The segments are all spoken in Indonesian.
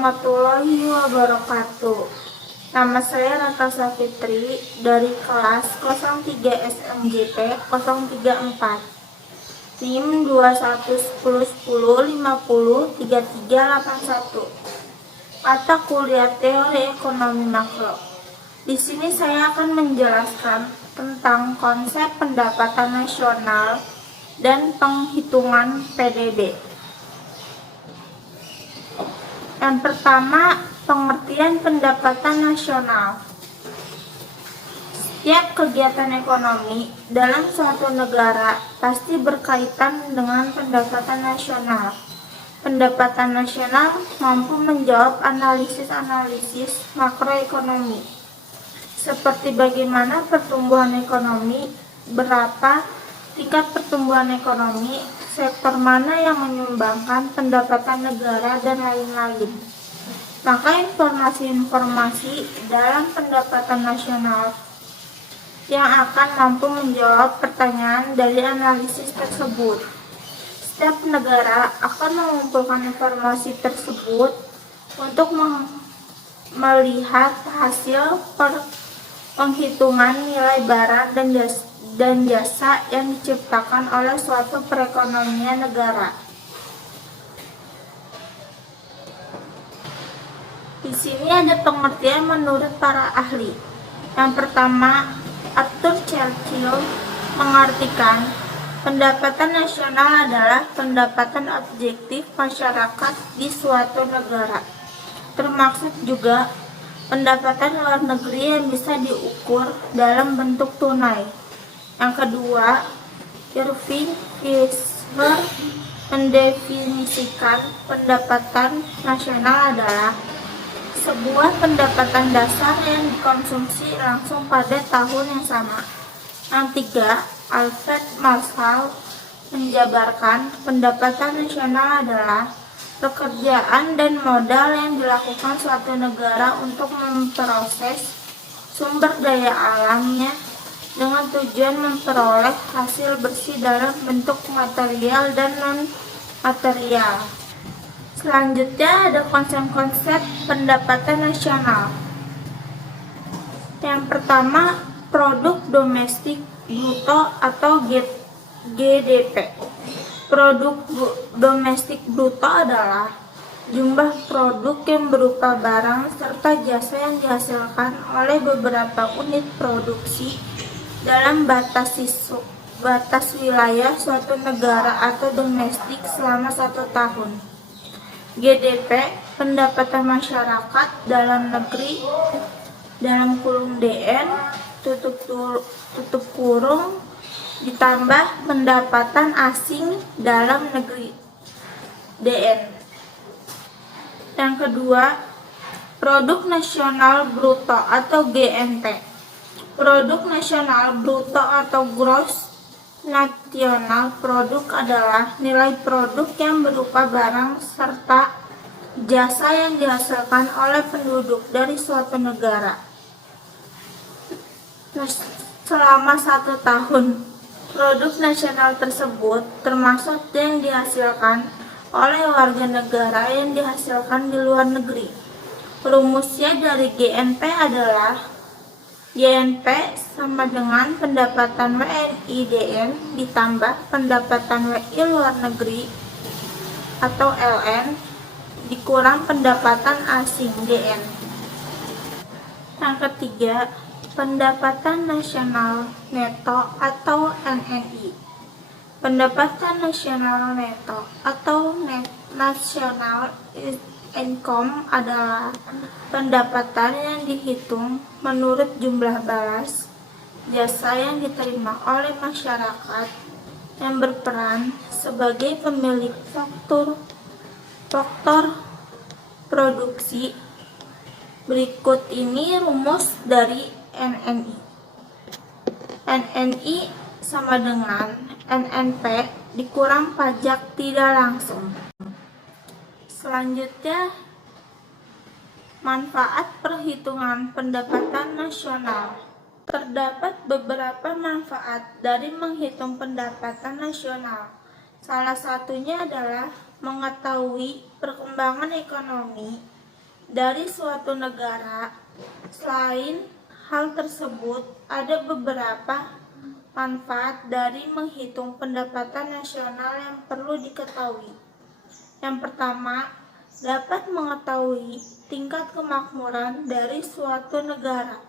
warahmatullahi wabarakatuh. Nama saya Rata Safitri dari kelas 03 SMJP 034. NIM 211010503381. Mata kuliah Teori Ekonomi Makro. Di sini saya akan menjelaskan tentang konsep pendapatan nasional dan penghitungan PDB. Yang pertama, pengertian pendapatan nasional. Setiap kegiatan ekonomi dalam suatu negara pasti berkaitan dengan pendapatan nasional. Pendapatan nasional mampu menjawab analisis-analisis makroekonomi, seperti bagaimana pertumbuhan ekonomi, berapa tingkat pertumbuhan ekonomi, sektor mana yang menyumbangkan pendapatan negara, dan lain-lain. Maka informasi-informasi dalam pendapatan nasional yang akan mampu menjawab pertanyaan dari analisis tersebut. Setiap negara akan mengumpulkan informasi tersebut untuk melihat hasil penghitungan nilai barang dan jasa yang diciptakan oleh suatu perekonomian negara. Di sini ada pengertian menurut para ahli. Yang pertama, Arthur Churchill mengartikan pendapatan nasional adalah pendapatan objektif masyarakat di suatu negara, termasuk juga pendapatan luar negeri yang bisa diukur dalam bentuk tunai. Yang kedua, Irving Fisher mendefinisikan pendapatan nasional adalah sebuah pendapatan dasar yang dikonsumsi langsung pada tahun yang sama. Yang tiga, Alfred Marshall menjabarkan pendapatan nasional adalah pekerjaan dan modal yang dilakukan suatu negara untuk memproses sumber daya alamnya dengan tujuan memperoleh hasil bersih dalam bentuk material dan non-material. Selanjutnya ada konsep-konsep pendapatan nasional. Yang pertama, produk domestik bruto atau GDP. Produk domestik bruto adalah jumlah produk yang berupa barang serta jasa yang dihasilkan oleh beberapa unit produksi dalam batas wilayah suatu negara atau domestik selama 1 tahun. GDP, pendapatan masyarakat dalam negeri dalam kurung DN tutup kurung ditambah pendapatan asing dalam negeri DN. Yang kedua, produk nasional bruto atau GNP. Produk nasional bruto atau gross national product adalah nilai produk yang berupa barang serta jasa yang dihasilkan oleh penduduk dari suatu negara selama 1 tahun. Produk nasional tersebut termasuk yang dihasilkan oleh warga negara yang dihasilkan di luar negeri. Rumusnya dari GNP adalah GNP sama dengan pendapatan WNI DN ditambah pendapatan WI luar negeri atau LN dikurang pendapatan asing DN. Yang ketiga, pendapatan nasional neto atau NNI. Pendapatan nasional neto atau national income adalah pendapatan yang dihitung menurut jumlah balas jasa yang diterima oleh masyarakat yang berperan sebagai pemilik faktor produksi. Berikut ini rumus dari NNI. NNI sama dengan NNP dikurang pajak tidak langsung. Selanjutnya, manfaat perhitungan pendapatan nasional. Terdapat beberapa manfaat dari menghitung pendapatan nasional. Salah satunya adalah mengetahui perkembangan ekonomi dari suatu negara. Selain hal tersebut, ada beberapa manfaat dari menghitung pendapatan nasional yang perlu diketahui. Yang pertama, dapat mengetahui tingkat kemakmuran dari suatu negara.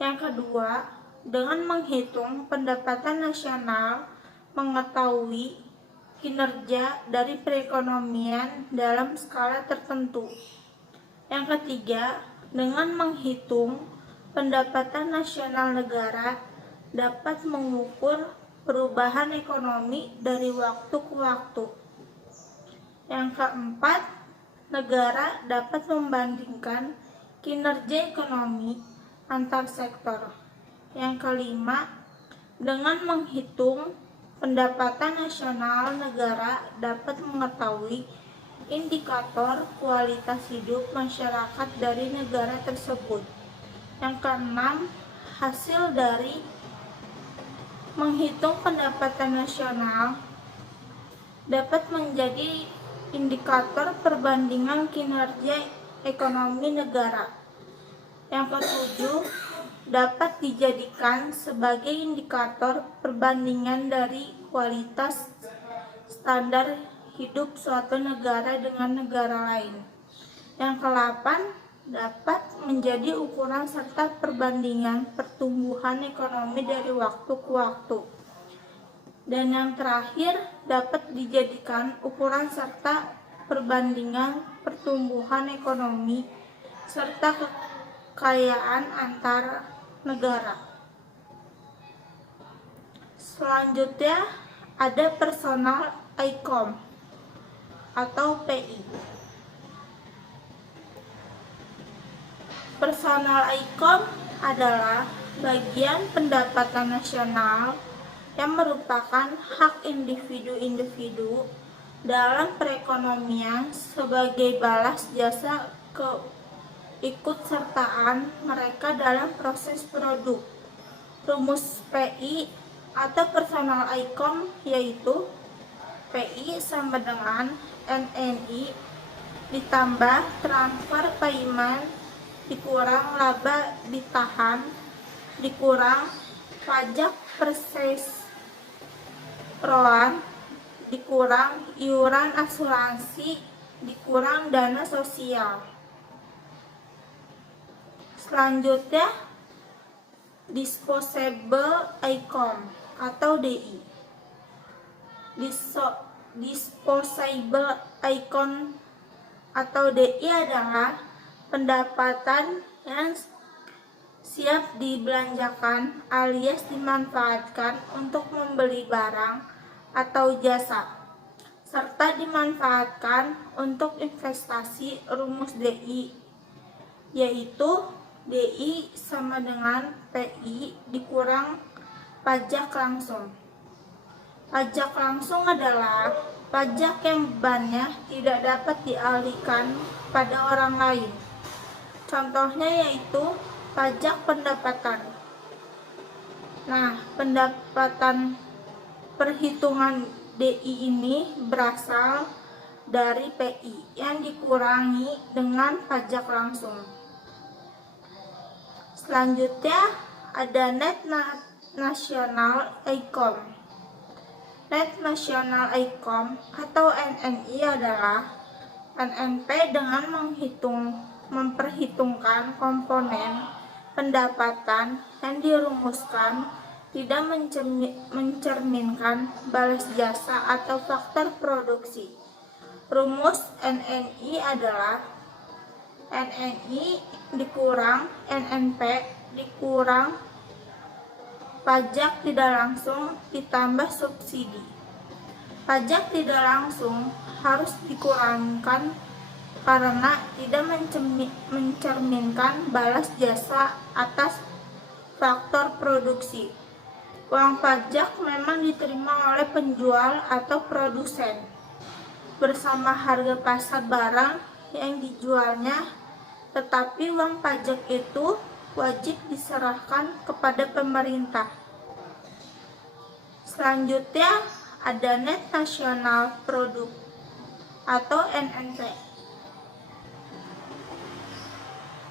Yang kedua, dengan menghitung pendapatan nasional, mengetahui kinerja dari perekonomian dalam skala tertentu. Yang ketiga, dengan menghitung pendapatan nasional negara dapat mengukur perubahan ekonomi dari waktu ke waktu. Yang keempat, negara dapat membandingkan kinerja ekonomi antar sektor. Yang kelima, dengan menghitung pendapatan nasional negara dapat mengetahui indikator kualitas hidup masyarakat dari negara tersebut. Yang keenam, hasil dari menghitung pendapatan nasional dapat menjadi indikator perbandingan kinerja ekonomi negara. Yang ketujuh, dapat dijadikan sebagai indikator perbandingan dari kualitas standar hidup suatu negara dengan negara lain. Yang ke-8, dapat menjadi ukuran serta perbandingan pertumbuhan ekonomi dari waktu ke waktu. Dan yang terakhir, dapat dijadikan ukuran serta perbandingan pertumbuhan ekonomi serta kekayaan antar negara. Selanjutnya ada personal income atau PI. Personal income adalah bagian pendapatan nasional yang merupakan hak individu-individu dalam perekonomian sebagai balas jasa keikutsertaan mereka dalam proses produk. Rumus PI atau personal income yaitu PI sama dengan NNI ditambah transfer payment dikurang laba ditahan dikurang pajak perseroan dikurang iuran asuransi dikurang dana sosial. Selanjutnya disposable income atau DI. Disposable income atau DI adalah pendapatan yang siap dibelanjakan alias dimanfaatkan untuk membeli barang atau jasa serta dimanfaatkan untuk investasi. Rumus DI yaitu DI sama dengan PI dikurang pajak langsung. Pajak langsung adalah pajak yang bebannya tidak dapat dialihkan pada orang lain. Contohnya yaitu pajak pendapatan. Nah, pendapatan perhitungan DI ini berasal dari PI yang dikurangi dengan pajak langsung. Selanjutnya ada net national income. Net national income atau NNI adalah NNP dengan memperhitungkan komponen pendapatan yang dirumuskan tidak mencerminkan balas jasa atau faktor produksi. Rumus NNI adalah NNI dikurang NNP dikurang pajak tidak langsung ditambah subsidi. Pajak tidak langsung harus dikurangkan karena tidak mencerminkan balas jasa atas faktor produksi. Uang pajak memang diterima oleh penjual atau produsen bersama harga pasar barang yang dijualnya, tetapi uang pajak itu wajib diserahkan kepada pemerintah. Selanjutnya ada net national product atau NNP.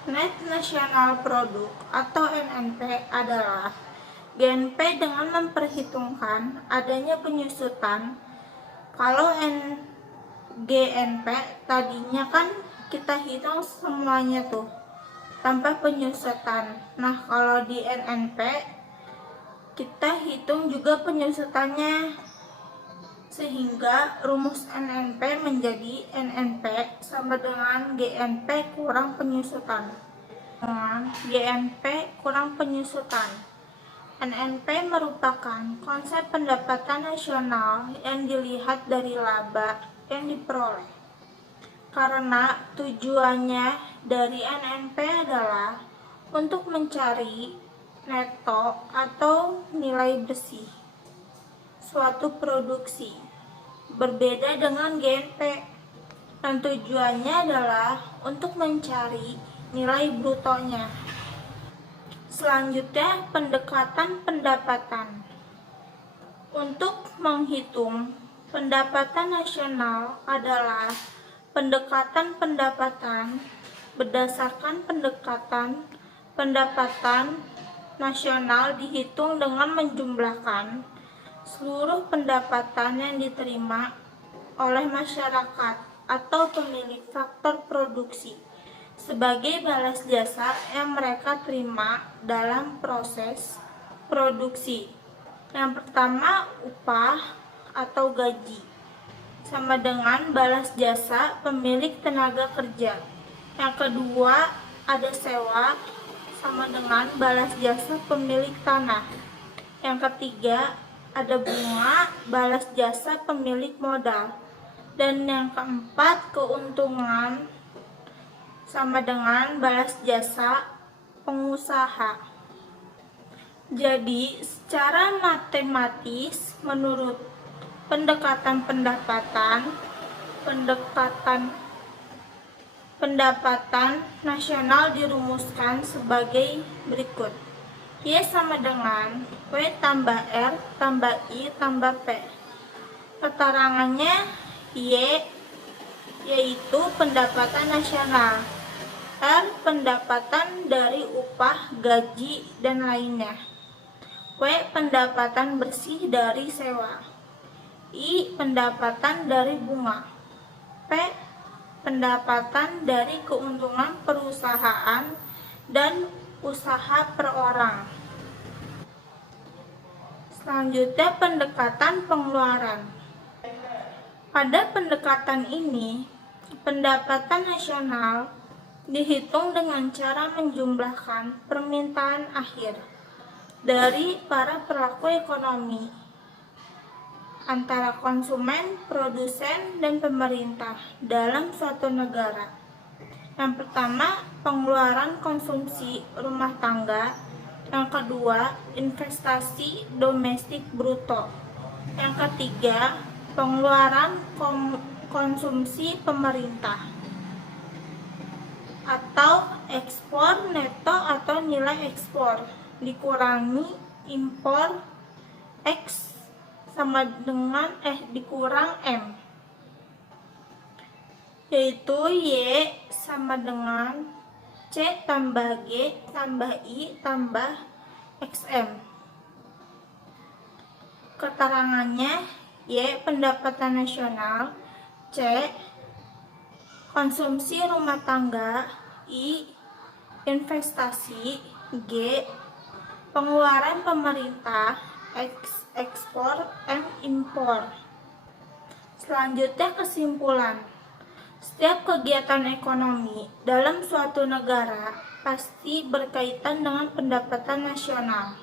Net Nasional Produk atau NNP adalah GNP dengan memperhitungkan adanya penyusutan. Kalau GNP tadinya kan kita hitung semuanya tuh tanpa penyusutan. Nah, kalau di NNP kita hitung juga penyusutannya, sehingga rumus NNP menjadi NNP sama dengan GNP kurang penyusutan. GNP kurang penyusutan. NNP merupakan konsep pendapatan nasional yang dilihat dari laba yang diperoleh. Karena tujuannya dari NNP adalah untuk mencari neto atau nilai bersih suatu produksi, berbeda dengan GNP yang tujuannya adalah untuk mencari nilai brutonya. Selanjutnya, pendekatan pendapatan. Untuk menghitung pendapatan nasional adalah pendekatan pendapatan berdasarkan pendapatan nasional dihitung dengan menjumlahkan seluruh pendapatan yang diterima oleh masyarakat atau pemilik faktor produksi sebagai balas jasa yang mereka terima dalam proses produksi. Yang pertama, upah atau gaji sama dengan balas jasa pemilik tenaga kerja. Yang kedua, ada sewa sama dengan balas jasa pemilik tanah. Yang ketiga, ada bunga balas jasa pemilik modal. Dan yang keempat, keuntungan sama dengan balas jasa pengusaha. Jadi, secara matematis menurut pendekatan nasional dirumuskan sebagai berikut. Y sama dengan W tambah R tambah I tambah P. Keterangannya Y yaitu pendapatan nasional, R pendapatan dari upah, gaji, dan lainnya, W pendapatan bersih dari sewa, I pendapatan dari bunga, P pendapatan dari keuntungan perusahaan dan usaha per orang. Selanjutnya, pendekatan pengeluaran. Pada pendekatan ini, pendapatan nasional dihitung dengan cara menjumlahkan permintaan akhir dari para pelaku ekonomi antara konsumen, produsen, dan pemerintah dalam suatu negara. Yang pertama, pengeluaran konsumsi rumah tangga. Yang kedua, investasi domestik bruto. Yang ketiga, pengeluaran konsumsi pemerintah atau ekspor neto atau nilai ekspor dikurangi impor X sama dengan dikurang M, yaitu Y sama dengan C tambah G tambah I tambah XM. Keterangannya Y pendapatan nasional, C konsumsi rumah tangga, I investasi, G pengeluaran pemerintah, X ekspor, M impor. Selanjutnya, kesimpulan. Setiap kegiatan ekonomi dalam suatu negara pasti berkaitan dengan pendapatan nasional.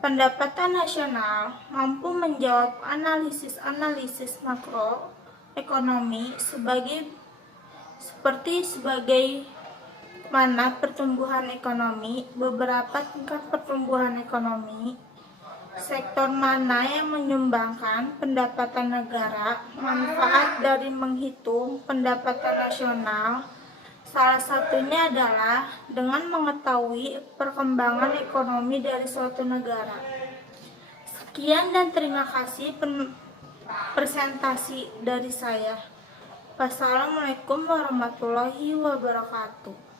Pendapatan nasional mampu menjawab analisis makroekonomi sebagai mana pertumbuhan ekonomi, beberapa tingkat pertumbuhan ekonomi, sektor mana yang menyumbangkan pendapatan negara, manfaat dari menghitung pendapatan nasional. Salah satunya adalah dengan mengetahui perkembangan ekonomi dari suatu negara. Sekian dan terima kasih presentasi dari saya. Wassalamualaikum warahmatullahi wabarakatuh.